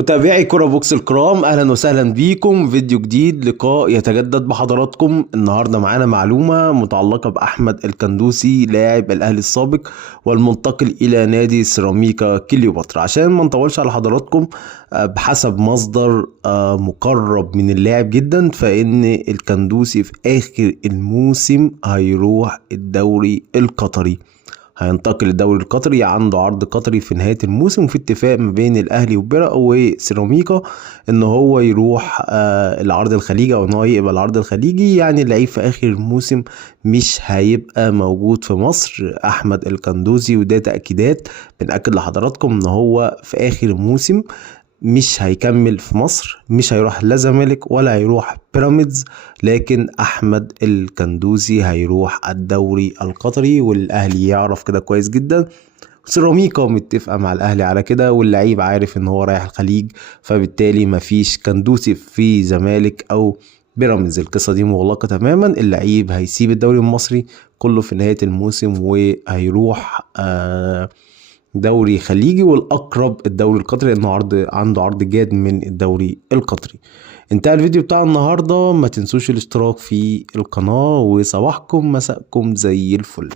متابعي كرة بوكس الكرام، اهلا وسهلا بيكم. فيديو جديد، لقاء يتجدد بحضراتكم. النهارده معانا معلومة متعلقة بأحمد الكندوسي، لاعب الاهلي السابق والمنتقل الى نادي سيراميكا كليوباترا. عشان ما نطولش على حضراتكم، بحسب مصدر مقرب من اللاعب جدا، فإن الكندوسي في آخر الموسم هيروح الدوري القطري، هينتقل الدوري القطري. عنده عرض قطري في نهاية الموسم، وفي اتفاق ما بين الأهلي وسيراميكا إن هو يروح العرض الخليجي، أو إن هو يقبل العرض الخليجي. يعني اللعيب في آخر الموسم مش هيبقى موجود في مصر، أحمد الكندوسي. وده تأكيدات بنأكد لحضراتكم إن هو في آخر الموسم مش هيكمل في مصر، مش هيروح لا زمالك ولا هيروح بيراميدز، لكن احمد الكندوسي هيروح الدوري القطري، والاهلي يعرف كده كويس جدا. سيراميكا متفقه مع الاهلي على كده، واللعيب عارف ان هو رايح الخليج، فبالتالي مفيش كندوسي في زمالك او بيراميدز. القصه دي مغلقه تماما. اللعيب هيسيب الدوري المصري كله في نهايه الموسم، وهيروح دوري خليجي، والاقرب الدوري القطري، لانه عنده عرض جاد من الدوري القطري. انتهى الفيديو بتاع النهارده. ما تنسوش الاشتراك في القناه، وصباحكم مساءكم زي الفل.